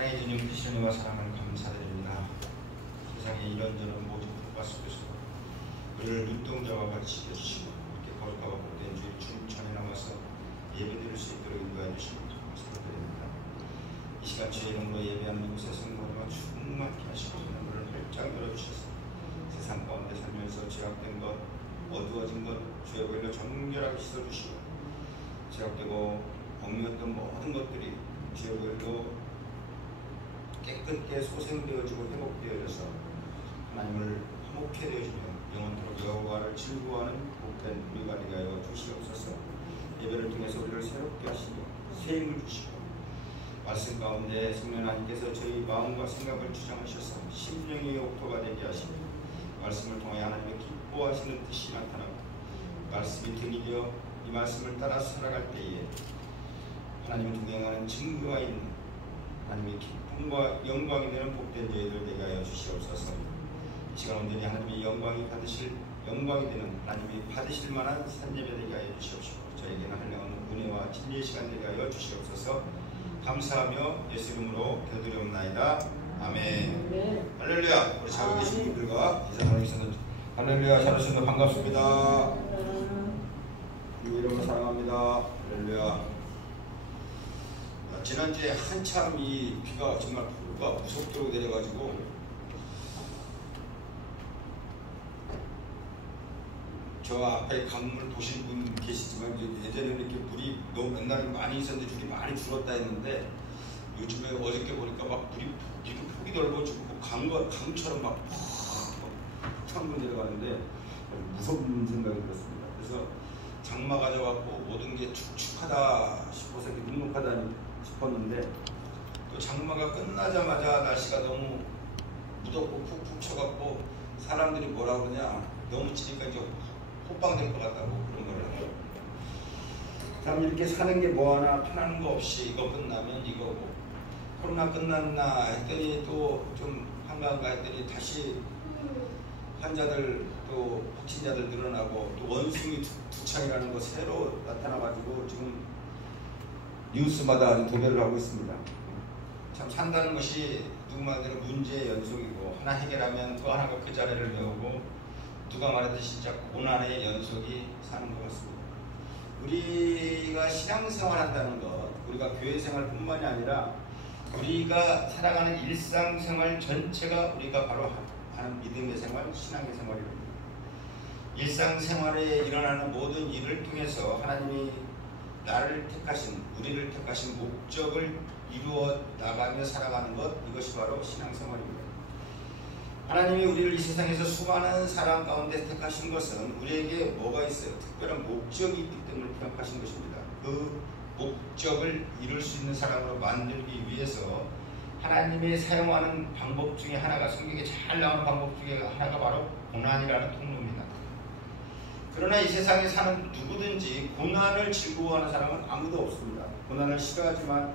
사랑의 주님 크신 은혜와 사랑을 감사드립니다. 세상에 이런저런 모든 것과 속에서 우리를 눈동자와 같이 지켜주시고 이렇게 거룩하고 복된 주일 춘천에 나와서 예배드릴 수 있도록 인도해 주시고 감사드립니다. 이 시간 주의 이름으로 예배하는 이곳에 성도와 충만케 하시고 눈물을 활짝 열어주셔서 세상 가운데 살면서 죄악된 것, 어두워진 것, 죄의 보혈로 정결하게 씻어주시고 죄악되고 엉렸던 모든 것들이 죄의 보혈로 깨끗게 소생되어지고 회복되어져서 하나님을 화목케 되어지며 영원토록 여호와를 즐거워하는 복된 우리가 되게 하여 주시옵소서. 예배를 통해서 우리를 새롭게 하시며 새 힘을 주시고 말씀 가운데 성령 하나님께서 저희 마음과 생각을 주장하셔서 심령의 옥토가 되게 하시며 말씀을 통해 하나님의 기뻐하시는 뜻이 나타나고 말씀이 등이 되어 이 말씀을 따라 살아갈 때에 하나님을 동행하는 증거가 있는 하나님의 기쁨과 영광이 되는 복된 저희들 되게 하여 주시옵소서. 이 시간 온전히 하나님의 영광이 되는 하나님이 받으실 만한 산예배 되게 하여 주시옵시고 저에게는 한량없는 은혜와 진리의 시간 되게 하여 주시옵소서. 감사하며 예수 이름으로 기도드리옵나이다. 아멘. 할렐루야. 우리 자고 계신 분들과 이사하는 있는 할렐루야. 샤르신도 반갑습니다. 주의 이름으로 사랑합니다. 할렐루야. 지난주에 한참 이 비가 정말 폭우가 무섭도록 내려가지고 저 앞에 강물 보신 분 계시지만 예전에는 이렇게 물이 너무 맨날 많이 있었는데 물이 많이 줄었다 했는데 요즘에 어저께 보니까 막 물이 폭이 넓어지고 강처럼 막 폭탄으로 내려가는데 무서운 생각이 들었습니다. 그래서 장마 가져갖고 모든 게 축축하다 싶어서 이렇게 눅눅하다 싶었는데 또 장마가 끝나자마자 날씨가 너무 무덥고 푹푹 쳐갖고 사람들이 뭐라 그러냐 너무 치니까 이제 호빵될 것 같다고 그런 걸 하더라고요. 참 이렇게 사는 게 뭐하나 편한 거 없이 이거 끝나면 이거고 코로나 끝났나 했더니 또 좀 한가한가 했더니 다시 환자들 또 확진자들 늘어나고 또 원숭이 두창이라는 거 새로 나타나가지고 지금 뉴스마다 아주 도배를 하고 있습니다. 참 산다는 것이 누구마대로 문제의 연속이고 하나 해결하면 또 하나가 그 자리를 메우고 누가 말했듯이 진짜 고난의 연속이 사는 것 같습니다. 우리가 신앙생활 한다는 것, 우리가 교회생활뿐만이 아니라 우리가 살아가는 일상생활 전체가 우리가 바로 하는 믿음의 생활, 신앙의 생활입니다. 일상생활에 일어나는 모든 일을 통해서 하나님이 나를 택하신, 우리를 택하신 목적을 이루어 나가며 살아가는 것, 이것이 바로 신앙생활입니다. 하나님이 우리를 이 세상에서 수많은 사람 가운데 택하신 것은 우리에게 뭐가 있어요? 특별한 목적이 있기 때문에 택하신 것입니다. 그 목적을 이룰 수 있는 사람으로 만들기 위해서 하나님이 사용하는 방법 중에 하나가, 성경에 잘 나오는 방법 중에 하나가 바로 고난이라는 통로입니다. 그러나 이 세상에 사는 누구든지 고난을 즐거워하는 사람은 아무도 없습니다. 고난을 싫어하지만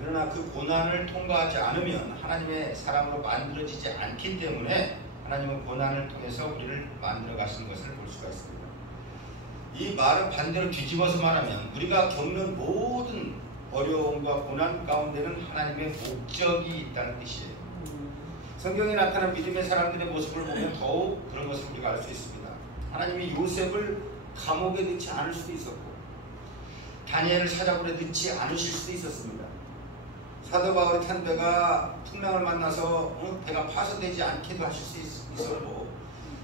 그러나 그 고난을 통과하지 않으면 하나님의 사람으로 만들어지지 않기 때문에 하나님은 고난을 통해서 우리를 만들어 가시는 것을 볼 수가 있습니다. 이 말을 반대로 뒤집어서 말하면 우리가 겪는 모든 어려움과 고난 가운데는 하나님의 목적이 있다는 뜻이에요. 성경에 나타난 믿음의 사람들의 모습을 보면 더욱 그런 것을 우리가 알 수 있습니다. 하나님이 요셉을 감옥에 넣지 않을 수도 있었고 다니엘을 사자굴에 넣지 않으실 수도 있었습니다. 사도 바울이 탄 배가 풍랑을 만나서 배가 파손되지 않게도 하실 수 있었고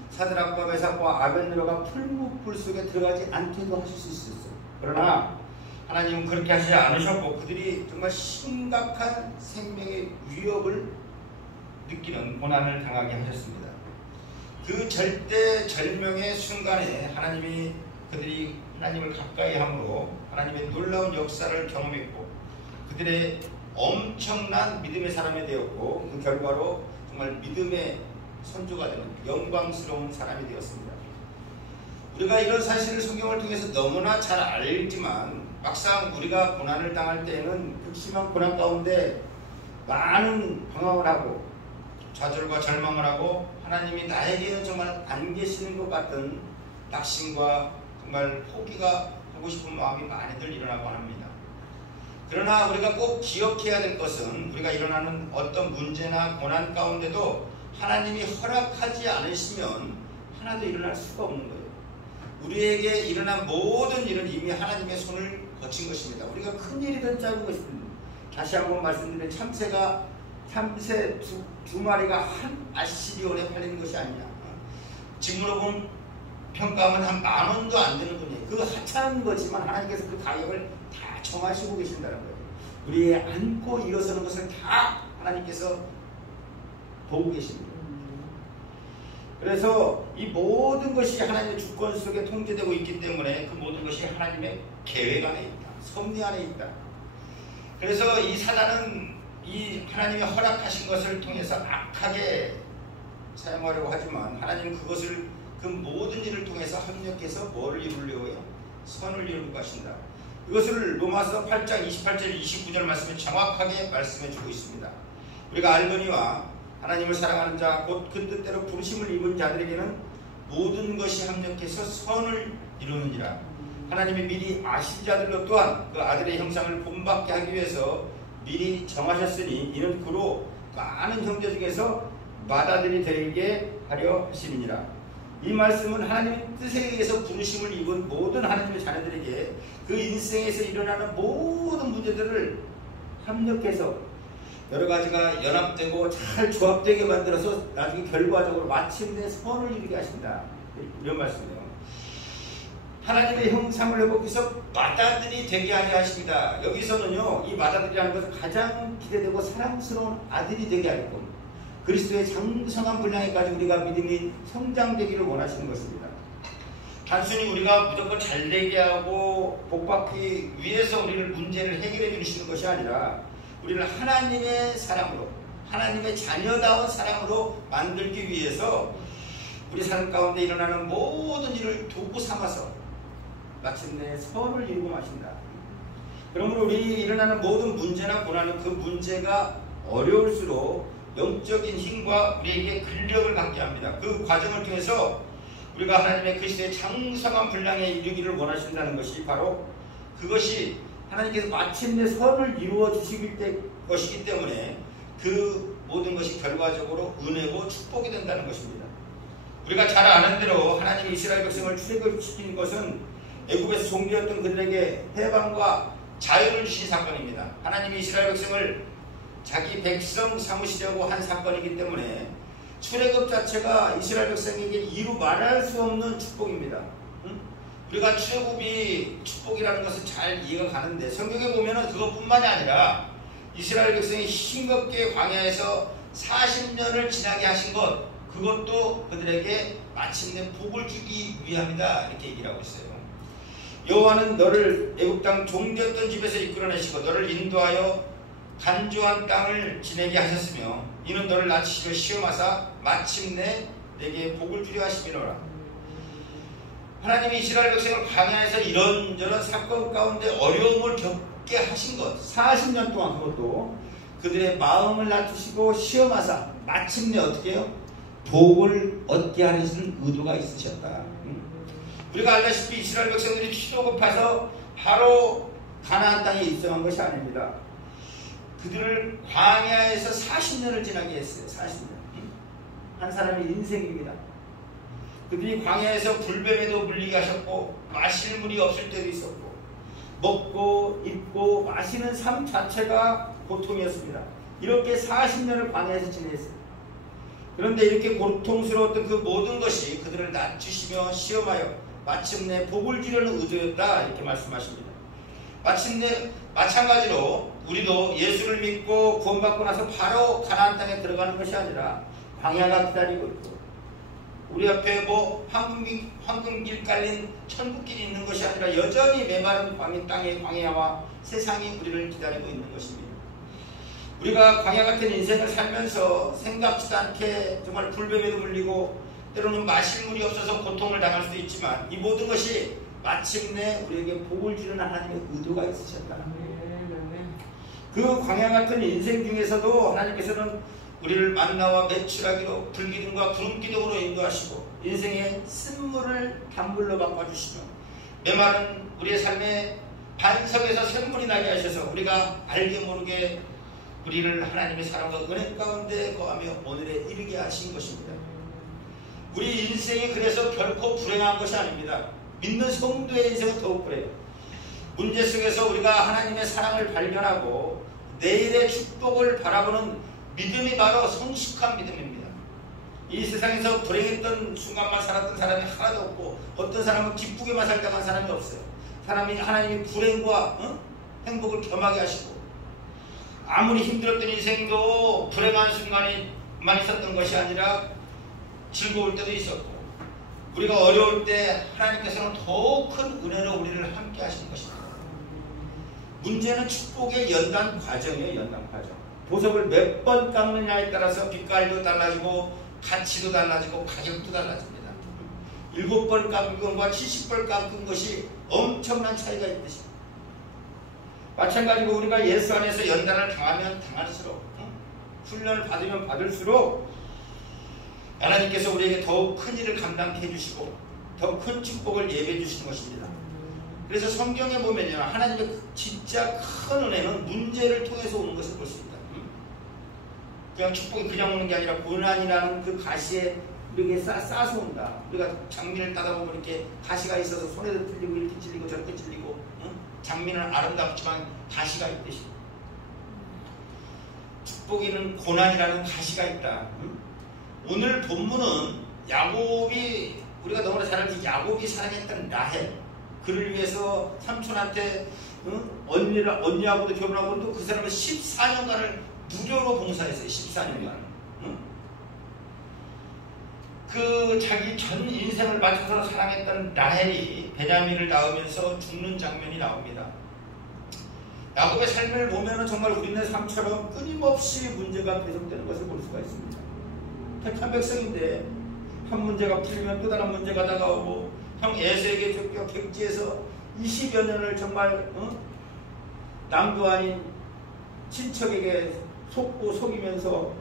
사드락과 메삭과 아벳느고가 풀무불 속에 들어가지 않게도 하실 수 있었어요. 그러나 하나님은 그렇게 하시지 않으셨고 그들이 정말 심각한 생명의 위협을 느끼는 고난을 당하게 하셨습니다. 그 절대절명의 순간에 하나님이 그들이 하나님을 가까이 함으로 하나님의 놀라운 역사를 경험했고 그들의 엄청난 믿음의 사람이 되었고 그 결과로 정말 믿음의 선조가 되는 영광스러운 사람이 되었습니다. 우리가 이런 사실을 성경을 통해서 너무나 잘 알지만 막상 우리가 고난을 당할 때에는 극심한 고난 가운데 많은 방황을 하고 좌절과 절망을 하고 하나님이 나에게는 정말 안 계시는 것 같은 낙심과 정말 포기가 하고 싶은 마음이 많이들 일어나고 합니다. 그러나 우리가 꼭 기억해야 될 것은 우리가 일어나는 어떤 문제나 고난 가운데도 하나님이 허락하지 않으시면 하나도 일어날 수가 없는 거예요. 우리에게 일어난 모든 일은 이미 하나님의 손을 거친 것입니다. 우리가 큰 일이든 작은 것이든 다시 한번 말씀드리면 참새 두 마리가 한 아시리온에 팔리는 것이 아니냐. 지금으로 보면 평가하면 한 10,000원도 안 되는 돈이에요. 그 하찮은 거지만 하나님께서 그 가격을 다 정하시고 계신다는 거예요. 우리의 안고 일어서는 것을 다 하나님께서 보고 계십니다. 그래서 이 모든 것이 하나님의 주권 속에 통제되고 있기 때문에 그 모든 것이 하나님의 계획 안에 있다. 섭리 안에 있다. 그래서 이 사단은 이 하나님이 허락하신 것을 통해서 악하게 사용하려고 하지만 하나님은 그것을 그 모든 일을 통해서 합력해서 뭐를 이루려고 해요? 선을 이루고 가신다. 이것을 로마서 8장 28절 29절 말씀에 정확하게 말씀해 주고 있습니다. 우리가 알거니와 하나님을 사랑하는 자 곧 그 뜻대로 부르심을 입은 자들에게는 모든 것이 합력해서 선을 이루느니라. 하나님이 미리 아신 자들로 또한 그 아들의 형상을 본받게 하기 위해서 미리 정하셨으니 이는 그로 많은 형제 중에서 맏아들이 되게 하려 하심이니라. 이 말씀은 하나님의 뜻에 의해서 부르심을 입은 모든 하나님의 자녀들에게 그 인생에서 일어나는 모든 문제들을 합력해서 여러 가지가 연합되고 잘 조합되게 만들어서 나중에 결과적으로 마침내 선을 이루게 하신다. 이런 말씀이에요. 하나님의 형상을 회복해서 맏아들이 되게 하려 하십니다. 여기서는요, 이 맏아들이라는 것은 가장 기대되고 사랑스러운 아들이 되게 할 겁니다. 그리스도의 장성한 분량에까지 우리가 믿음이 성장되기를 원하시는 것입니다. 단순히 우리가 무조건 잘되게 하고 복받기 위해서 우리를 문제를 해결해 주시는 것이 아니라 우리를 하나님의 사람으로, 하나님의 자녀다운 사람으로 만들기 위해서 우리 삶 가운데 일어나는 모든 일을 도구 삼아서 마침내 선을 이루고 마신다. 그러므로 우리 일어나는 모든 문제나 고난은 그 문제가 어려울수록 영적인 힘과 우리에게 근력을 갖게 합니다. 그 과정을 통해서 우리가 하나님의 그리스도의 장성한 분량에 이르기를 원하신다는 것이 바로 그것이 하나님께서 마침내 선을 이루어 주실 것이기 때문에 그 모든 것이 결과적으로 은혜고 축복이 된다는 것입니다. 우리가 잘 아는 대로 하나님이 이스라엘 백성을 출애굽시킨 것은 애굽에서 종되었던 그들에게 해방과 자유를 주신 사건입니다. 하나님이 이스라엘 백성을 자기 백성 삼으시려고 한 사건이기 때문에 출애굽 자체가 이스라엘 백성에게 이루 말할 수 없는 축복입니다. 우리가 출애굽이 축복이라는 것은 잘 이해가 가는데 성경에 보면은 그것뿐만이 아니라 이스라엘 백성이 싱겁게 광야에서 40년을 지나게 하신 것, 그것도 그들에게 마침내 복을 주기 위함이다, 이렇게 얘기를 하고 있어요. 여호와는 너를 애굽 땅 종되었던 집에서 이끌어내시고 너를 인도하여 간조한 땅을 지내게 하셨으며 이는 너를 낮추시려 시험하사 마침내 내게 복을 주려 하심이로라. 하나님이 이스라엘 백성을 광야에서 이런저런 사건 가운데 어려움을 겪게 하신 것, 40년 동안 그것도 그들의 마음을 낮추시고 시험하사 마침내 어떻게 해요? 복을 얻게 하시는 의도가 있으셨다. 우리가 알다시피 이스라엘 백성들이 키도 높아서 바로 가나안 땅에 입성한 것이 아닙니다. 그들을 광야에서 40년을 지나게 했어요. 40년. 한 사람의 인생입니다. 그들이 광야에서 불뱀에도 물리게 하셨고 마실 물이 없을 때도 있었고 먹고 입고 마시는 삶 자체가 고통이었습니다. 이렇게 40년을 광야에서 지냈어요. 그런데 이렇게 고통스러웠던 그 모든 것이 그들을 낮추시며 시험하여 마침내 복을 주려는 의도였다, 이렇게 말씀하십니다. 마침내 마찬가지로 우리도 예수를 믿고 구원받고 나서 바로 가나안 땅에 들어가는 것이 아니라 광야가 기다리고 있고 우리 앞에 뭐 황금길 깔린 천국길이 있는 것이 아니라 여전히 메마른 땅의 광야와 세상이 우리를 기다리고 있는 것입니다. 우리가 광야 같은 인생을 살면서 생각지도 않게 정말 불뱀에도 물리고 때로는 마실 물이 없어서 고통을 당할 수도 있지만 이 모든 것이 마침내 우리에게 복을 주는 하나님의 의도가 있으셨다. 그 광야 같은 인생 중에서도 하나님께서는 우리를 만나와 매출하기로 불기둥과 구름기둥으로 인도하시고 인생의 쓴물을 단물로 바꿔주시며 메마른 우리의 삶에 반석에서 샘물이 나게 하셔서 우리가 알게 모르게 우리를 하나님의 사랑과 은혜 가운데 거하며 오늘에 이르게 하신 것입니다. 우리 인생이 그래서 결코 불행한 것이 아닙니다. 믿는 성도의 인생은 더욱 그래요. 문제 속에서 우리가 하나님의 사랑을 발견하고 내일의 축복을 바라보는 믿음이 바로 성숙한 믿음입니다. 이 세상에서 불행했던 순간만 살았던 사람이 하나도 없고 어떤 사람은 기쁘게만 살다간 사람이 없어요. 사람이 하나님이 불행과 행복을 겸하게 하시고 아무리 힘들었던 인생도 불행한 순간이만 있었던 것이 아니라 즐거울 때도 있었고 우리가 어려울 때 하나님께서는 더 큰 은혜로 우리를 함께 하시는 것입니다. 문제는 축복의 연단 과정이에요. 연단 과정. 보석을 몇 번 깎느냐에 따라서 빛깔도 달라지고 가치도 달라지고 가격도 달라집니다. 7번 깎은 것과 70번 깎은 것이 엄청난 차이가 있듯이 마찬가지로 우리가 예수 안에서 연단을 당하면 당할수록 훈련을 받으면 받을수록 하나님께서 우리에게 더욱 큰 일을 감당케 해주시고 더 큰 축복을 예배해 주시는 것입니다. 그래서 성경에 보면요, 하나님의 진짜 큰 은혜는 문제를 통해서 오는 것을 볼 수 있다. 그냥 축복이 그냥 오는 게 아니라 고난이라는 그 가시에 우리에게 싸서 온다. 우리가 장미를 따다 보면 이렇게 가시가 있어서 손에도 찔리고 이렇게 찔리고 저렇게 찔리고 장미는 아름답지만 가시가 있듯이 축복에는 고난이라는 가시가 있다. 오늘 본문은 야곱이 우리가 너무나 잘 알지 야곱이 사랑했던 라헬 그를 위해서 삼촌한테 언니하고도 결혼하고 또 그 사람은 14년간을 무료로 봉사했어요. 14년간. 그 자기 전 인생을 바쳐서 사랑했던 라헬이 베냐민을 낳으면서 죽는 장면이 나옵니다. 야곱의 삶을 보면 정말 우리네 삶처럼 끊임없이 문제가 계속되는 것을 볼 수가 있습니다. 택한 백성인데 한 문제가 풀리면 또 다른 문제가 다가오고 형 에서에게 쫓겨 객지에서 20여 년을 정말 남도 아닌 친척에게 속고 속이면서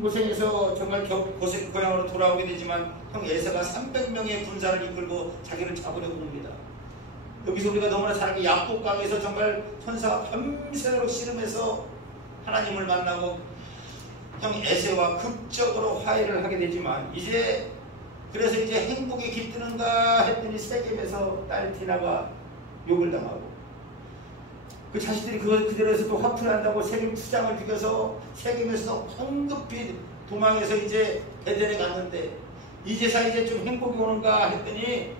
고생해서 정말 고향으로 돌아오게 되지만 형 에서가 300명의 군사를 이끌고 자기를 잡으려고 옵니다. 여기서 우리가 너무나 잘 알고 야복강에서 정말 천사가 밤새도록 씨름해서 하나님을 만나고 형 에서와 극적으로 화해를 하게 되지만 그래서 이제 행복이 깃드는가 했더니 세겜에서 딸 디나가 욕을 당하고 그 자식들이 그대로 해서 또 화풀이 한다고 세겜 투장을 죽여서 세겜에서 황급히 도망해서 이제 베델에 갔는데 이제서 이제 좀 행복이 오는가 했더니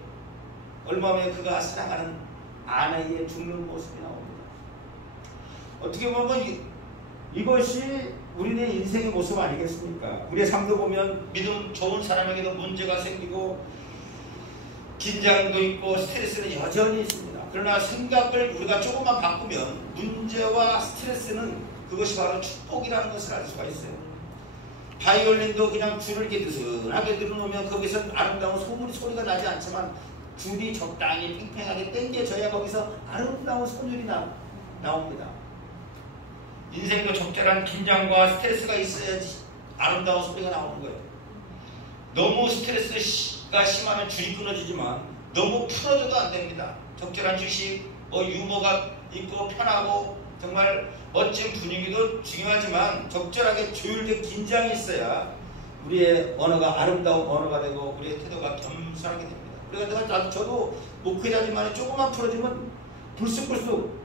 얼마 후에 그가 사랑하는 아내의 죽는 모습이 나옵니다. 어떻게 보면 이것이 우리의 인생의 모습 아니겠습니까? 우리의 삶도 보면 믿음 좋은 사람에게도 문제가 생기고 긴장도 있고 스트레스는 여전히 있습니다. 그러나 생각을 우리가 조금만 바꾸면 문제와 스트레스는 그것이 바로 축복이라는 것을 알 수가 있어요. 바이올린도 그냥 줄을 이렇게 느슨하게 들어놓으면 거기서 아름다운 소리가 나지 않지만 줄이 적당히 팽팽하게 당겨져야 거기서 아름다운 소리가 나옵니다. 인생도 적절한 긴장과 스트레스가 있어야지 아름다운 소리가 나오는 거예요. 너무 스트레스가 심하면 줄이 끊어지지만 너무 풀어줘도 안 됩니다. 적절한 주식, 유머가 있고 편하고 정말 멋진 분위기도 중요하지만 적절하게 조율된 긴장이 있어야 우리의 언어가 아름다운 언어가 되고 우리의 태도가 겸손하게 됩니다. 그래서 저도 목회자지만 조금만 풀어주면 불쑥불쑥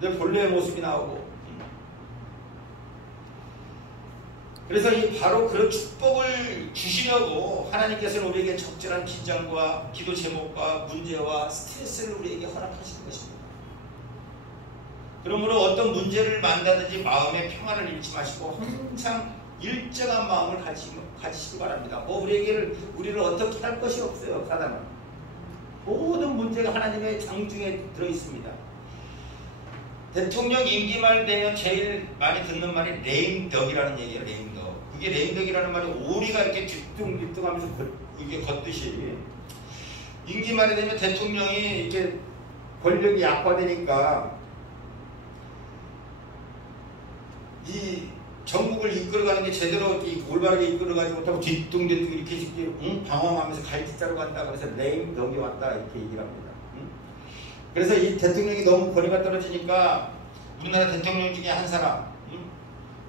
내 본래의 모습이 나오고 그래서 바로 그런 축복을 주시려고 하나님께서는 우리에게 적절한 긴장과 기도 제목과 문제와 스트레스를 우리에게 허락하시는 것입니다. 그러므로 어떤 문제를 만나든지 마음의 평안을 잃지 마시고 항상 일정한 마음을 가지시기 바랍니다. 우리를 어떻게 할 것이 없어요. 사단은 모든 문제가 하나님의 장중에 들어있습니다. 대통령 임기 말 되면 제일 많이 듣는 말이 레임덕이라는 얘기예요. 레임덕. 그게 레임덕이라는 말이 오리가 이렇게 뒤뚱뒤뚱하면서 이게 걷듯이 임기 말이 되면 대통령이 이렇게 권력이 약화되니까 이 전국을 이끌어가는 게 제대로 올바르게 이끌어가지 못하고 뒤뚱뒤뚱 이렇게 방황하면서 갈짓자로 간다. 그래서 레임 덕이 왔다 이렇게 얘기를 합니다. 그래서 이 대통령이 너무 권위가 떨어지니까 우리나라 대통령 중에 한 사람,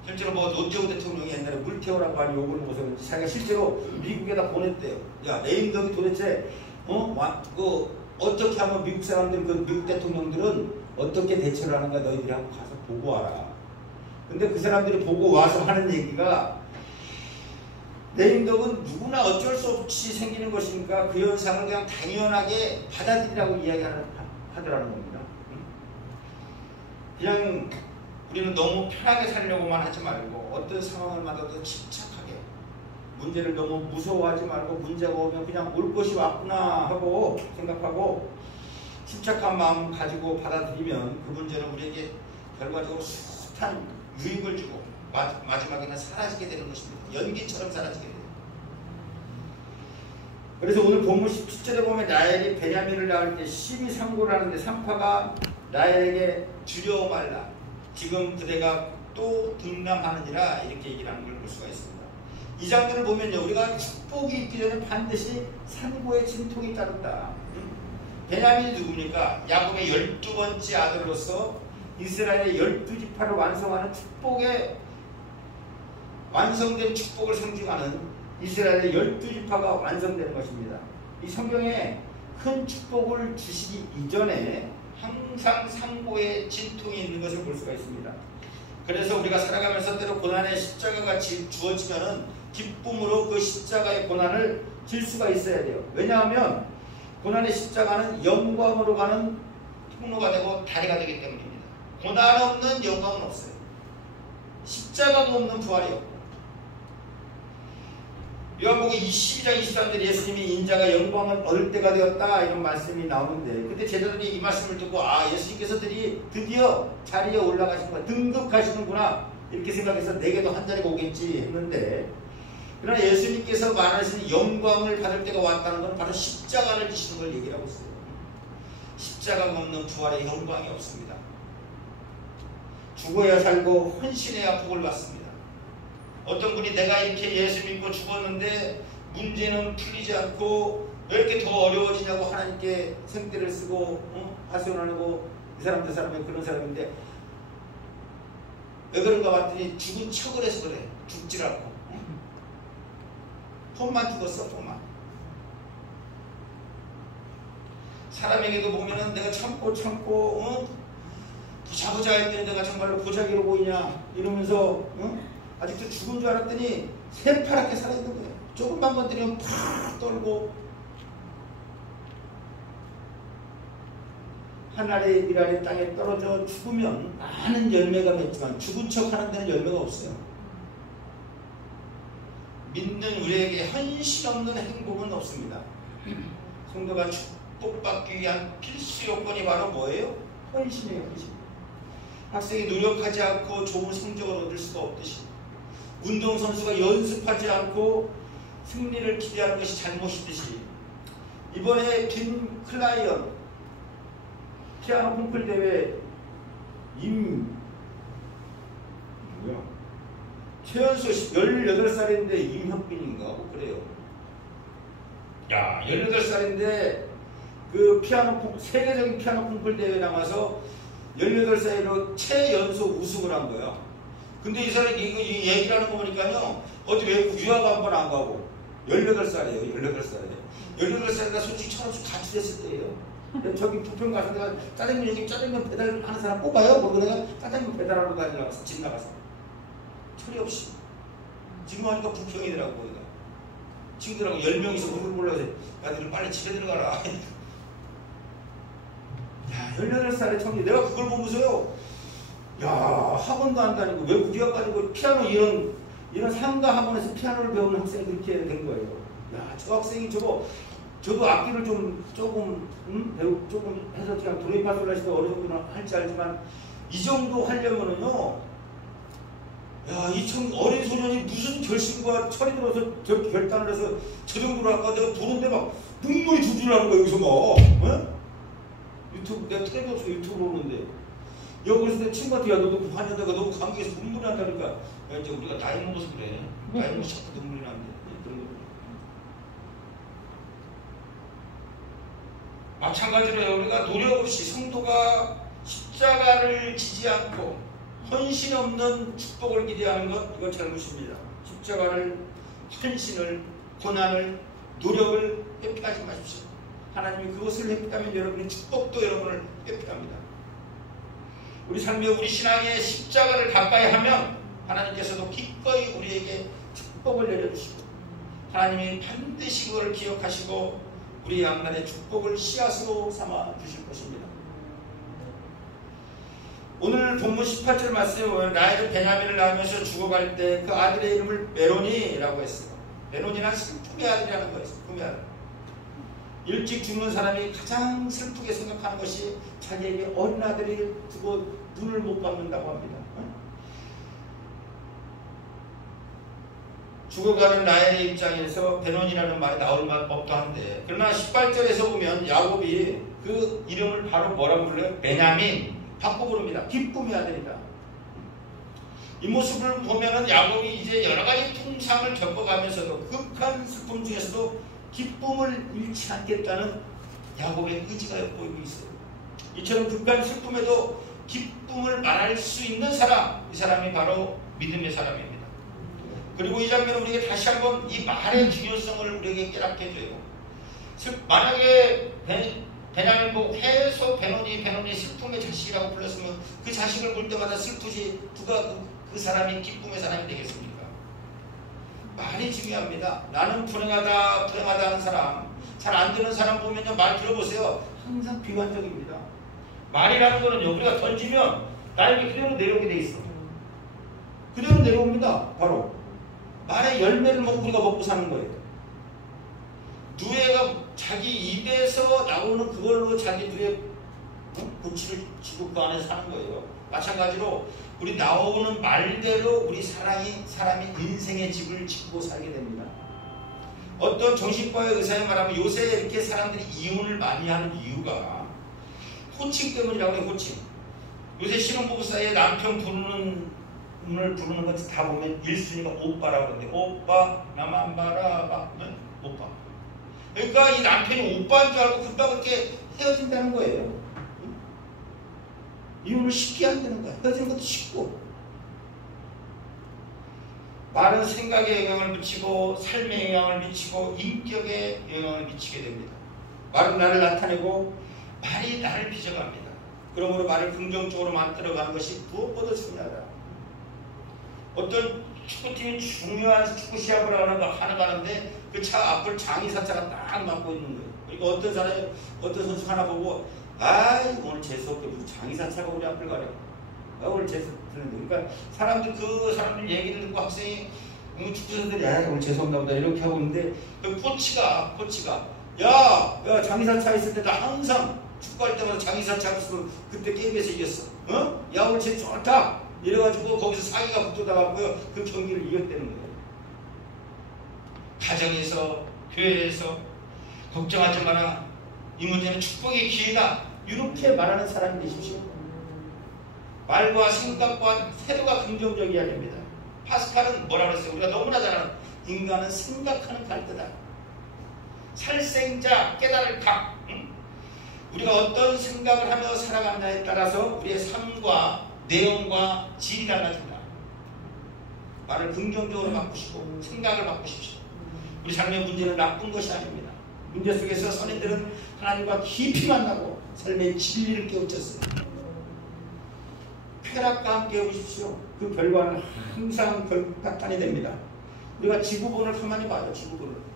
실제로 뭐 노태우 대통령이 옛날에 물태우라고 하는 욕을 먹어서 자기가 실제로 미국에다 보냈대요. 야, 레임 덕이 도대체 어떻게 하면 미국 사람들, 미국 대통령들은 어떻게 대처를 하는가 너희들이 한번 가서 보고 와라. 근데 그 사람들이 보고 와서 하는 얘기가 레임덕은 누구나 어쩔 수 없이 생기는 것이니까 그 현상을 그냥 당연하게 받아들이라고 이야기하더라는 겁니다. 그냥 우리는 너무 편하게 살려고만 하지 말고 어떤 상황을 맞아도 침착하게 문제를 너무 무서워하지 말고 문제가 오면 그냥 올 것이 왔구나 하고 생각하고 침착한 마음 가지고 받아들이면 그 문제는 우리에게 결과적으로 숱한 유익을 주고 마지막에는 사라지게 되는 것입니다. 연기처럼 사라지게 돼요. 그래서 오늘 본문 17절에 보면 라헬이 베냐민을 낳을 때 심히 상고를 하는데 산파가 라헬에게 두려워 말라. 지금 그대가 또 등남하느니라 이렇게 얘기를 하는 걸 볼 수가 있습니다. 이 장면을 보면요. 우리가 축복이 있기 전에 반드시 상고의 진통이 따른다. 베냐민이 누굽니까? 야곱의 12번째 아들로서 이스라엘의 12지파를 완성하는 완성된 축복을 상징하는 이스라엘의 12지파가 완성되는 것입니다. 이 성경에 큰 축복을 주시기 이전에 항상 상고의 진통이 있는 것을 볼 수가 있습니다. 그래서 우리가 살아가면서 때로 고난의 십자가가 주어지면 기쁨으로 그 십자가의 고난을 질 수가 있어야 돼요. 왜냐하면 고난의 십자가는 영광으로 가는 통로가 되고 다리가 되기 때문입니다. 고난 없는 영광은 없어요. 십자가가 없는 부활이 없고. 요한복음 22장 23절 예수님이 인자가 영광을 얻을 때가 되었다 이런 말씀이 나오는데 그때 제자들이 이 말씀을 듣고 예수님께서 드디어 자리에 올라가시는구나 등극하시는구나 이렇게 생각해서 내게도 한 자리가 오겠지 했는데 그러나 예수님께서 말하시는 영광을 받을 때가 왔다는 건 바로 십자가를 지시는 걸 얘기하고 있어요. 십자가가 없는 부활의 영광이 없습니다. 죽어야 살고 헌신해야 복을 받습니다. 어떤 분이 내가 이렇게 예수 믿고 죽었는데 문제는 풀리지 않고 왜 이렇게 더 어려워지냐고 하나님께 생떼를 쓰고 하소연하고 이 사람 저 사람이 그런 사람인데 왜 그런가 봤더니 죽은 척을 해서 그래. 죽질 않고 폰만 죽었어. 폰만. 사람에게도 보면은 내가 참고 보자 할 때는 내가 정말로 보자기로 보이냐 이러면서 아직도 죽은 줄 알았더니 새파랗게 살아있는 거예요. 조금만 건드리면 팍 떨고 하늘의 미랄의 땅에 떨어져 죽으면 많은 열매가 맺지만 죽은 척 하는 데는 열매가 없어요. 믿는 우리에게 헌신 없는 행복은 없습니다. 성도가 축복받기 위한 필수 요건이 바로 뭐예요? 헌신이에요. 헌신. 학생이 노력하지 않고 좋은 성적을 얻을 수가 없듯이 운동선수가 연습하지 않고 승리를 기대하는 것이 잘못이듯이 이번에 빈 클라이언 피아노 콩쿨 대회 최연소 18살인데 임혁빈인가? 그래요. 야, 18살인데 그 세계적인 피아노 콩쿨 대회에 나가서 18살로 최연소 우승을 한 거야. 근데 이 사람이 이 얘기를 하는 거 보니까요. 어디 외국 유학 한 번 안 가고 18살이에요. 18살이니까 솔직히 철없이 가출했을 때예요. 저기 부평 가서 내가 짜장면 배달하는 사람 뽑아요. 그리고 내가 짜장면 배달하러 가려고 집 나가서 철이 없이 지금 하니까 부평이더라고. 거기가 친구들하고 10명이서 우르르 올라가서 야들 빨리 집에 들어가라. 야, 18살의 청년, 내가 그걸 보면서요, 야, 학원도 안 다니고, 외국 유학 가지고, 피아노 이런 상가 학원에서 피아노를 배우는 학생이 그렇게 된 거예요. 야, 저 학생이 저도 악기를 조금 해서 그냥 도레미파솔라시도 어느 정도는 할지 알지만, 이 정도 하려면은요, 야, 어린 소년이 무슨 결심과 철이 들어서 저 결단을 해서 저 정도로 할까? 내가 보는데 막 눈물이 줄줄 나는 거야, 여기서 막. 어? 내가 텔레비전에서 유튜브 보는데 여기서 친구한테 야 너도 환자다가 너무 감기에서 눈물이 난다니까. 야, 이제 우리가 나이 먹어서 그래. 나이 먹어서 자꾸 눈물이 나는데 그런 거. 마찬가지로 우리가 노력 없이 성도가 십자가를 지지 않고 헌신 없는 축복을 기대하는 것, 이건 잘못입니다. 십자가를, 헌신을, 고난을, 노력을 회피하지 마십시오. 하나님이 그것을 회피하면 여러분의 축복도 여러분을 회피합니다. 우리 삶에 우리 신앙의 십자가를 가까이 하면 하나님께서도 기꺼이 우리에게 축복을 내려주시고 하나님이 반드시 그걸 기억하시고 우리 양날의 축복을 씨앗으로 삼아 주실 것입니다. 오늘 본문 18절 말씀에 보면 라헬은 베냐민을 낳으면서 죽어갈 때 그 아들의 이름을 메로니라고 했어요. 메로니는 슬픔의 아들이라는 거예요. 슬픔의 아들. 일찍 죽는 사람이 가장 슬프게 생각하는 것이 자기에게 어린 아들이 두고 눈을 못 감는다고 합니다. 죽어가는 라헬의 입장에서 베노니라는 말이 나올 법도 한데, 그러나 18절에서 보면 야곱이 그 이름을 바로 뭐라고 불러요? 베냐민, 바꿔 부릅니다. 기쁨의 아들이다. 이 모습을 보면은 야곱이 이제 여러 가지 풍상을 겪어가면서도 극한 슬픔 중에서도 기쁨을 잃지 않겠다는 야곱의 의지가 엿보이고 있어요. 이처럼 극한 슬픔에도 기쁨을 말할 수 있는 사람, 이 사람이 바로 믿음의 사람입니다. 그리고 이 장면은 우리에게 다시 한번 이 말의 중요성을 우리에게 깨닫게 해줘요. 만약에 베냐민 보고 해서 베노니 슬픔의 자식이라고 불렀으면 그 자식을 볼 때마다 슬프지 누가 그 사람이 기쁨의 사람이 되겠습니까? 말이 중요합니다. 나는 불행하다 하는 사람, 잘 안 되는 사람 보면요, 말 들어보세요. 항상 비관적입니다. 말이라는 거는요, 우리가 던지면 나에게 그대로 내려오게 돼 있어. 그대로 내려옵니다. 바로 말의 열매를 우리가 먹고 사는 거예요. 누에가 자기 입에서 나오는 그걸로 자기 누에 고치를 지고 그 안에 사는 거예요. 마찬가지로 우리 나오는 말대로 우리 사람이 인생의 집을 짓고 살게 됩니다. 어떤 정신과의 의사에 말하면 요새 이렇게 사람들이 이혼을 많이 하는 이유가 호칭 때문이라고 해요. 호칭. 요새 신혼부부 사이에 남편 부르는 것 다 보면 1순위가 오빠라고 그러는데, 오빠 나만 바라봐. 오빠. 그러니까 이 남편이 오빠인 줄 알고 금방 그렇게 헤어진다는 거예요. 이혼을 쉽게 안 되는 거야. 헤어지는 것도 쉽고. 말은 생각에 영향을 미치고 삶에 영향을 미치고 인격에 영향을 미치게 됩니다. 말은 나를 나타내고 말이 나를 빚어갑니다. 그러므로 말을 긍정적으로 만들어가는 것이 무엇보다 중요하다. 어떤 축구팀이 중요한 축구 시합을 하는데 그 차 앞을 장의사차가 딱 막고 있는 거예요. 그러니까 어떤 선수 하나 보고 오늘 재수없게 무슨 장의사차가 우리 앞을 가려. 오늘 재수없는데. 그러니까 사람들 얘기를 듣고 학생이 축구 선수들이 오늘 재수없나 보다 이렇게 하고 있는데 그 코치가 야 장의사차 있을 때 나 항상 축구할 때마다 장의사차 있으면 그때 게임에서 이겼어. 야 오늘 재수 좋다. 이래가지고 거기서 사기가 붙어나가고요. 그 경기를 이겼다는 거예요. 가정에서, 교회에서 걱정하지 마라. 이 문제는 축복의 기회다. 이렇게 말하는 사람이 되십시오. 말과 생각과 태도가 긍정적이어야 됩니다. 파스칼은 뭐라 그랬어요? 우리가 너무나 잘 아는 인간은 생각하는 갈대다. 살생자 깨달을 각. 우리가 어떤 생각을 하며 살아가느냐에 따라서 우리의 삶과 내용과 질이 달라진다. 말을 긍정적으로 바꾸시고 생각을 바꾸십시오. 우리 삶의 문제는 나쁜 것이 아닙니다. 문제 속에서 선인들은 하나님과 깊이 만나고 삶의 진리를 깨우쳤어요. 쾌락과 함께 해보십시오. 그 결과는 항상 결국 나타나게 됩니다. 우리가 지구본을 가만히 봐요. 지구본을.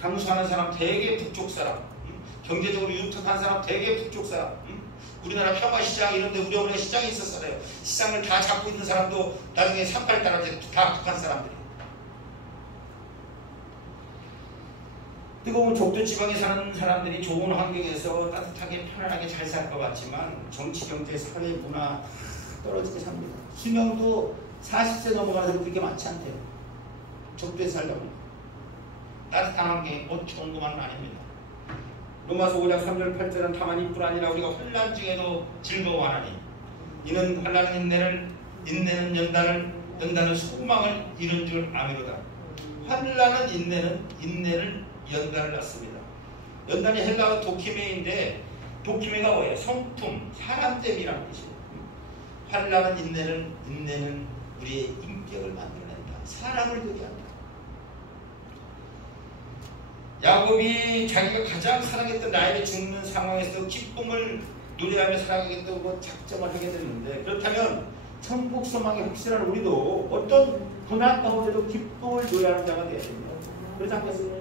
장수하는 사람 되게 북쪽 사람, 경제적으로 유탁한 사람 되게 북쪽 사람, 우리나라 평화시장 이런 데 우리 시장이 있었어요. 시장을 다 잡고 있는 사람도 나중에 3.8 따라서 다 북한 사람들이. 뜨거운 적도 지방에 사는 사람들이 좋은 환경에서 따뜻하게 편안하게 잘 살 것 같지만 정치, 경제, 사회, 문화 떨어지게 삽니다. 수명도 40세 넘어가는 사람이 그렇게 많지 않대요. 적도에 살다 보니까. 따뜻한 환경이 좋은 것만은 아닙니다. 로마서 5장 3절 8절은 다만 이뿐 아니라 우리가 환난 중에도 즐거워하나니 이는 환난은 인내를, 인내는 연단은 소망을 이룬 줄 아미로다. 환난은 인내를 연단을 낳습니다. 연단이 헬라어 도키메인데 도키메가 뭐예요? 성품, 사람됨이라는 뜻이에요. 환난은 인내는 우리의 인격을 만들어낸다. 사람을 되게 한다. 야곱이 자기가 가장 사랑했던 나에게 죽는 상황에서 기쁨을 노래하며 살아가겠다고 작정을 하게 됐는데, 그렇다면 천국 소망이 확실한 우리도 어떤 고난 가운데도 기쁨을 노래하는 자가 되어야 됩니다. 그렇지 않겠습니까?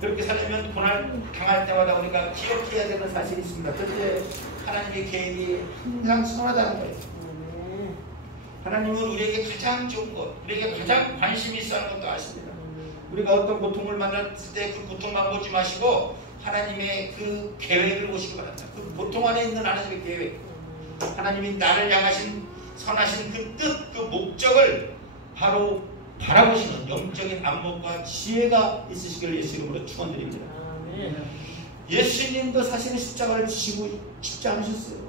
그렇게 살려면 고난 당할 때마다 우리가 기억해야 되는 사실이 있습니다. 첫째, 하나님의 계획이 항상 선하다는 거예요. 하나님은 우리에게 가장 좋은 것, 우리에게 가장 관심이 있어 하는 것도 아십니다. 우리가 어떤 고통을 만났을 때 그 고통만 보지 마시고 하나님의 그 계획을 보시기 바랍니다. 그 고통 안에 있는 하나님의 계획, 하나님이 나를 향하신 선하신 그 뜻, 그 목적을 바로 바라보시는 영적인 안목과 지혜가 있으시기를 예수 이름으로 축원드립니다. 예수님도 사실은 십자가를 지시고 싶지 않으셨어요.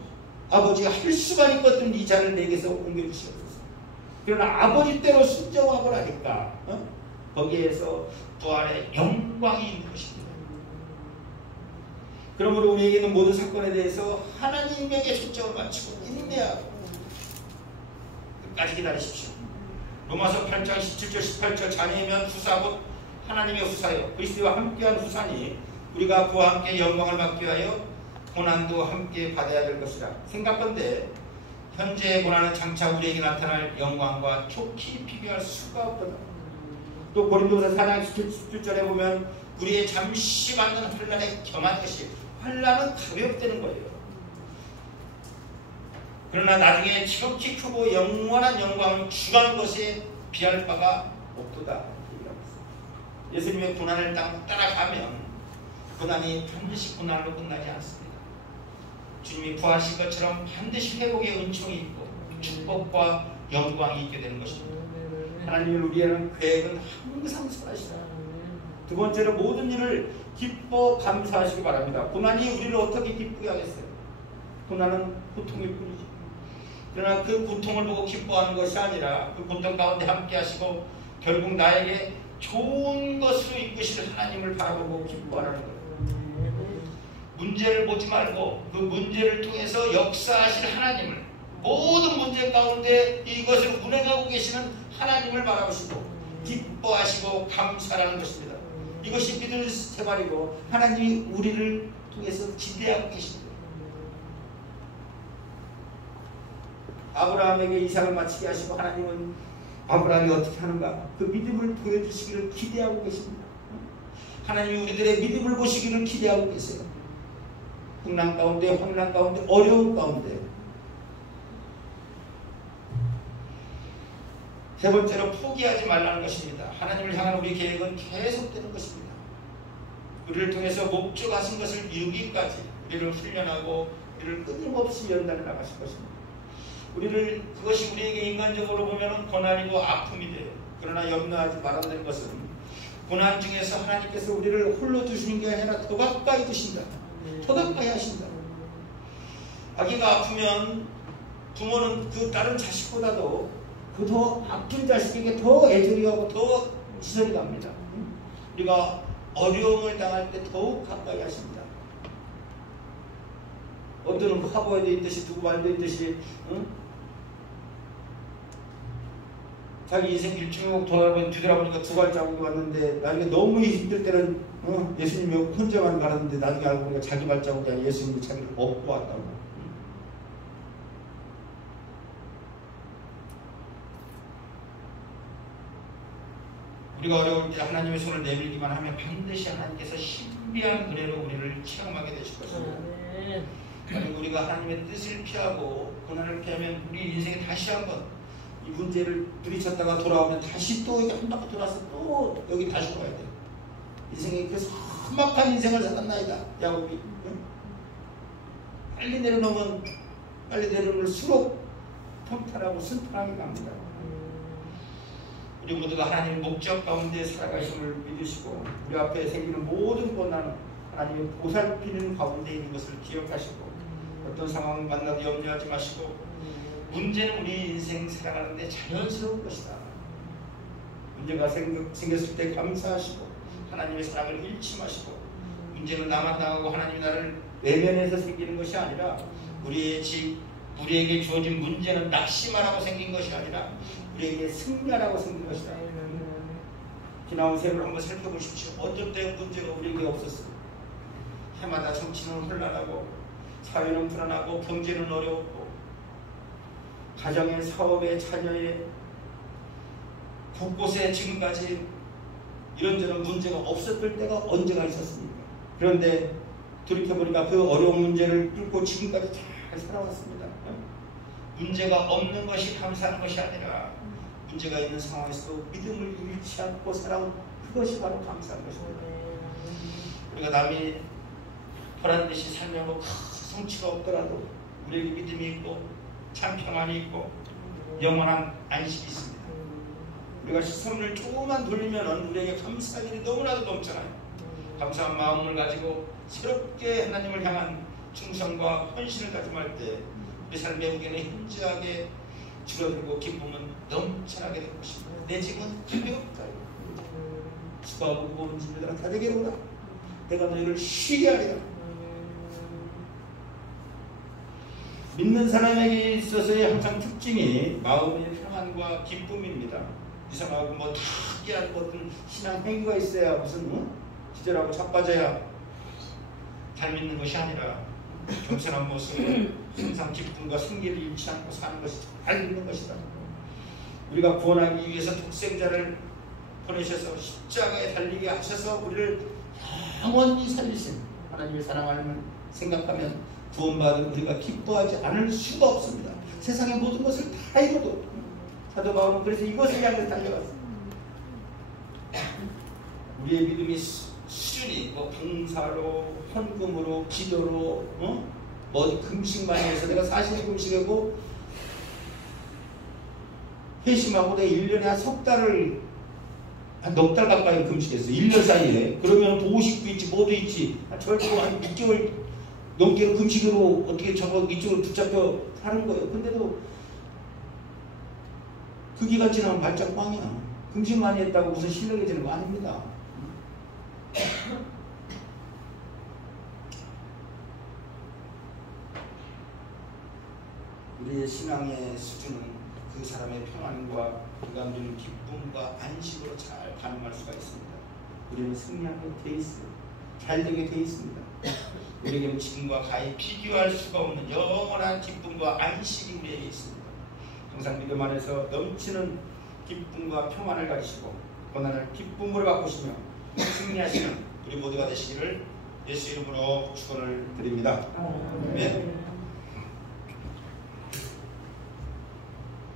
아버지가 할 수만 있거든 이 잔을 내게서 옮겨주시옵소서. 그러나 아버지 때로 순종하고 나니까 거기에서 부활의 영광이 있는 것입니다. 그러므로 우리에게는 모든 사건에 대해서 하나님에게 초점을 맞추고 인내하고 끝까지 기다리십시오. 로마서 8장 17절 18절 자녀이면 후사 곧 하나님의 후사요 그리스도와 함께한 후사니 우리가 그와 함께 영광을 받기 위하여 고난도 함께 받아야 될 것이라. 생각건대 현재의 고난은 장차 우리에게 나타날 영광과 촉히 비교할 수가 없거든. 또 고린도서 4장 17절에 보면 우리의 잠시 받는 환난에 겸한 것이, 환난은 가볍다는 거예요. 그러나 나중에 지극히 크고 영원한 영광을 주관 것에 비할 바가 없도다. 예수님의 고난을 따라가면 고난이 반드시 고난으로 끝나지 않습니다. 주님이 구하신 것처럼 반드시 회복의 은총이 있고 축복과 영광이 있게 되는 것입니다. 하나님을 우리에는 계획은 항상 선하시다. 두 번째로 모든 일을 기뻐 감사하시기 바랍니다. 고난이 우리를 어떻게 기쁘게 하겠어요? 고난은 고통일 뿐이지. 그러나 그 고통을 보고 기뻐하는 것이 아니라 그 고통 가운데 함께 하시고 결국 나에게 좋은 것으로 이끄실 하나님을 바라보고 기뻐하라는 거예요. 문제를 보지 말고 그 문제를 통해서 역사하실 하나님을, 모든 문제 가운데 이것을 운행하고 계시는 하나님을 바라보시고 기뻐하시고 감사하는 것입니다. 이것이 믿음의 생활이고 하나님이 우리를 통해서 기대하고 계십니다. 아브라함에게 이삭을 마치게 하시고 하나님은 아브라함이 어떻게 하는가 그 믿음을 보여주시기를 기대하고 계십니다. 하나님이 우리들의 믿음을 보시기를 기대하고 계세요. 풍랑 가운데, 환난 가운데, 어려움 가운데. 세 번째로 포기하지 말라는 것입니다. 하나님을 향한 우리 계획은 계속되는 것입니다. 우리를 통해서 목적하신 것을 이루기까지 우리를 훈련하고 우리를 끊임없이 연단해 나가실 것입니다. 그것이 우리에게 인간적으로 보면 고난이고 아픔이 돼요. 그러나 염려하지 말아야 될 것은 고난 중에서 하나님께서 우리를 홀로 두시는 게 아니라 더 가까이 두신다. 더 가까이 하신다. 아기가 아프면 부모는 그 다른 자식보다도 그 더 아픈 자식에게 더 애절히 가고 더 지선이 갑니다. 우리가 어려움을 당할 때 더욱 가까이 하십니다. 어떤 화보에도 있듯이 두고말도 있듯이 자기 인생 일주일 뒤돌아보니까 두 발자국이 왔는데 나중에 너무 힘들 때는 예수님이 혼자만 가는데 나중에 알고 보니까 자기 발자국이 아니라 예수님이 자기를 업고 왔다고. 우리가 어려울 때 하나님의 손을 내밀기만 하면 반드시 하나님께서 신비한 은혜로 우리를 체험하게 되실 것입니다. 만약 우리가 하나님의 뜻을 피하고 고난을 피하면 우리 인생에 다시 한번 이 문제를 부딪혔다가 돌아오면 다시 또 이게 한 바퀴 돌아서 또 여기 다시 와야 돼요. 인생에 그래서 험악한 인생을 살았나이다. 야곱이 빨리 내려놓을수록 평탄하고 순탄하게 갑니다. 우리 모두가 하나님의 목적 가운데 살아가심을 믿으시고 우리 앞에 생기는 모든 고난은 하나님의 보살피는 가운데 있는 것을 기억하시고 어떤 상황을 만나도 염려하지 마시고 문제는 우리 인생 살아가는데 자연스러운 것이다. 문제가 생겼을 때 감사하시고 하나님의 사랑을 잃지 마시고 문제는 나만 당하고 하나님이 나를 외면해서 생기는 것이 아니라 우리의 집, 우리에게 주어진 문제는 낙심하라고 생긴 것이 아니라 우리에게 승리하라고 생긴 것이다. 지나온 세월을 한번 살펴보십시오. 어떤 때 문제가 우리에게 없었어요. 해마다 정치는 혼란하고 사회는 불안하고 경제는 어려웠고 가정의 사업의 자녀의 곳곳에 지금까지 이런저런 문제가 없었을 때가 언제가 있었습니까? 그런데 돌이켜보니까 그 어려운 문제를 뚫고 지금까지 잘 살아왔습니다. 문제가 없는 것이 감사하는 것이 아니라 문제가 있는 상황에서도 믿음을 잃지 않고 살아온 그것이 바로 감사한 것입니다. 우리가 남이 보란 듯이 살면서 성취가 없더라도 우리에게 믿음이 있고 참 평안이 있고 영원한 안식이 있습니다. 우리가 시선을 조금만 돌리면 우리에게 감사할 일이 너무나도 넘잖아요. 감사한 마음을 가지고 새롭게 하나님을 향한 충성과 헌신을 다짐할 때 우리 삶의 무게는 현저하게 줄어들고 기쁨은 넘쳐나게 될 것입니다. 내 짐은 가볍다. 수고하고 무거운 짐들아 다 내게 오라. 내가 너희를 쉬게 하리라. 믿는 사람에게 있어서의 항상 특징이 마음의 평안과 기쁨입니다. 이상하고 뭐 특이한 어떤 신앙 행위가 있어야 무슨 기절하고 자빠져야 잘 믿는 것이 아니라 겸손한 모습으로 항상 기쁨과 승기를 잃지 않고 사는 것이 잘 믿는 것이다. 우리가 구원하기 위해서 독생자를 보내셔서 십자가에 달리게 하셔서 우리를 영원히 살리신 하나님의 사랑을 생각하면 구원받은 우리가 기뻐하지 않을 수가 없습니다. 세상의 모든 것을 다 잃어도 사도 바울은 그래서 이것을 향해 달려갔습니다. 우리의 믿음이 수준이 뭐 봉사로 헌금으로 기도로 뭐 금식만 해서 내가 사실 금식하고 회심하고 내가 1년에 한 석 달을 한 넉 달 가까이 금식했어. 1년 사이에. 그러면 도식도 있지 뭐도 있지. 절대로 한 6개월 넘게 금식으로 어떻게 저거 이쪽으로 붙잡혀 사는 거예요. 근데도 그 기간 지나면 발작 꽝이야. 금식 많이 했다고 무슨 신뢰해지는 거 아닙니다. 우리의 신앙의 수준은 그 사람의 평안과 그가 누리는 기쁨과 안식으로 잘 반응할 수가 있습니다. 우리는 승리하게 돼 있어요. 잘 되게 돼 있습니다. 우리에게는 지금과 가히 비교할 수가 없는 영원한 기쁨과 안식이 우리에게 있습니다. 항상 믿음 안에서 넘치는 기쁨과 평안을 가지시고 고난을 기쁨으로 바꾸시며 승리하시는 우리 모두가 되시기를 예수 이름으로 축원을 드립니다. 아멘.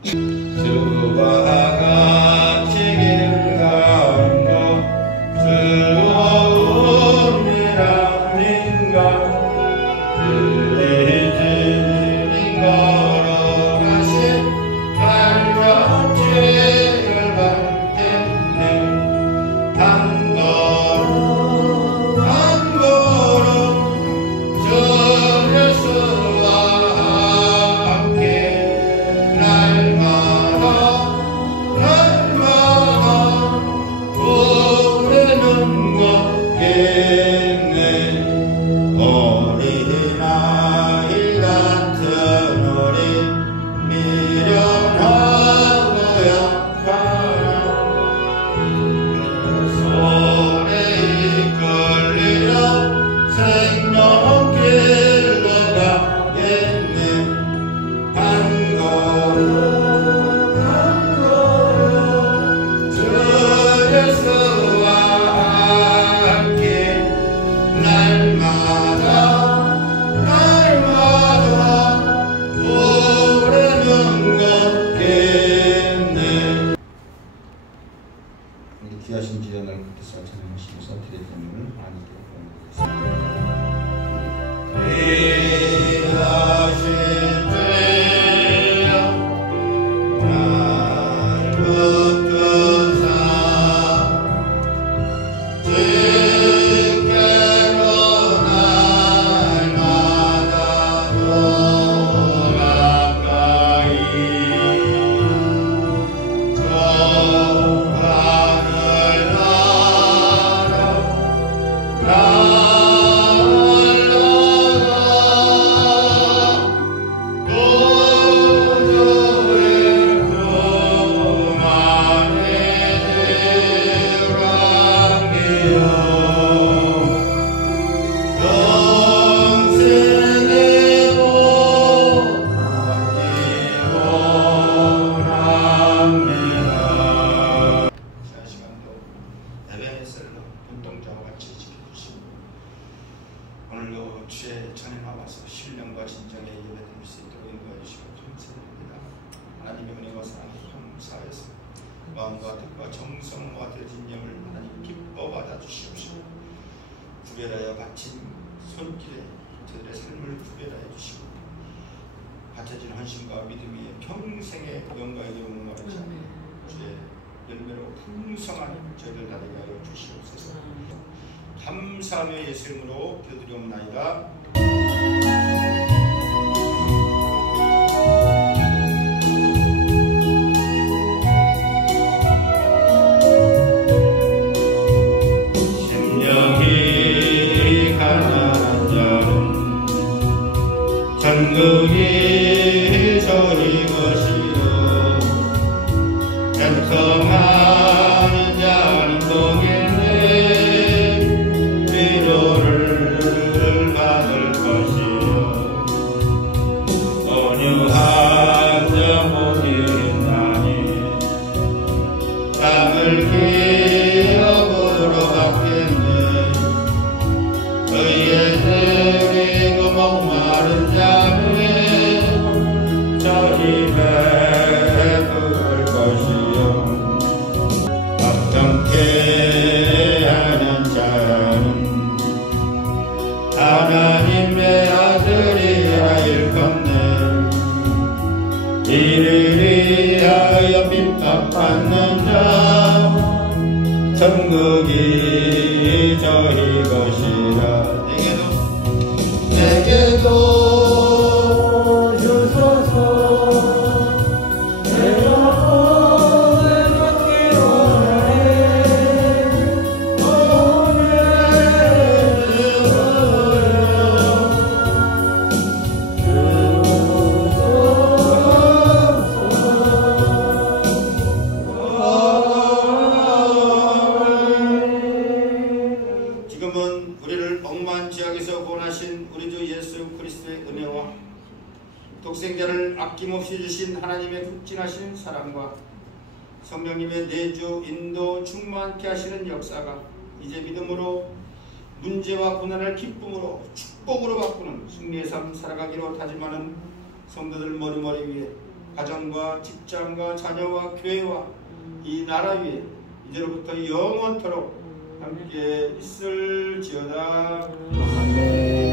주와 같이 길 가는 것 즐거운 일 아닌가. 그리 주님 걸어가신 발자취를 밟을 때는 한 걸음 한 걸음 주 예수와 함께 날마다 우리는 걷겠네. 어린아이 같은 우리 미련하고 약하나 손에 이끌리려 생명길로 가겠네. 한 걸음 한 걸음 주 예수와 함께 날마다 우리는 걷겠네. 우리 귀하신 지연을 그때서 찬양하시면서 드렸던 하나님께 고맙습니다. 진리와 진정의 예배드릴 수 있도록 인도해 주시고 감사드립니다. 하나님의 은혜와 사랑에 감사해서 마음과 뜻과 정성과 되어진 영을 하나님 기뻐 받아주시옵시고 구별하여 바친 손길에 저들의 삶을 구별하여 주시고 바쳐진 헌신과 믿음이 평생의 영광의 영웅을 받지 주의 열매로 풍성한 저희들 나되게 하여 주시옵소서. 감사하며 예수 이름으로 기도드리옵나이다. 심령이 가난한 자는 천국이 저희 것이요 애통하는 자는 복인데 위로를 받을 것이요 온유한 자 못 이긴다니 땅을 기업으로 받겠네. 의에 들이고 목마른 자는 저희 베풀 것이요 합당케 하는 자는 하나님의 아들이라 일컫네. 이를 위하여 핍박받는 자 천국이 저희 것이라. 내게도 주소서. 내가 오늘 받기 원하네. 지금은 우리를 억만 죄악에서 구원하신 우리 주 예수 그리스도의 은혜와 독생자를 아낌없이 주신 하나님의 극진하신 사랑과 성령님의 내주 인도 충만케 하시는 역사가 이제 믿음으로 문제와 고난을 기쁨으로 축복으로 바꾸는 승리의 삶 살아가기로 다짐하는 성도들 머리머리 위에 가정과 직장과 자녀와 교회와 이 나라 위에 이제로부터 영원토록 함께 있을지어다. 아멘.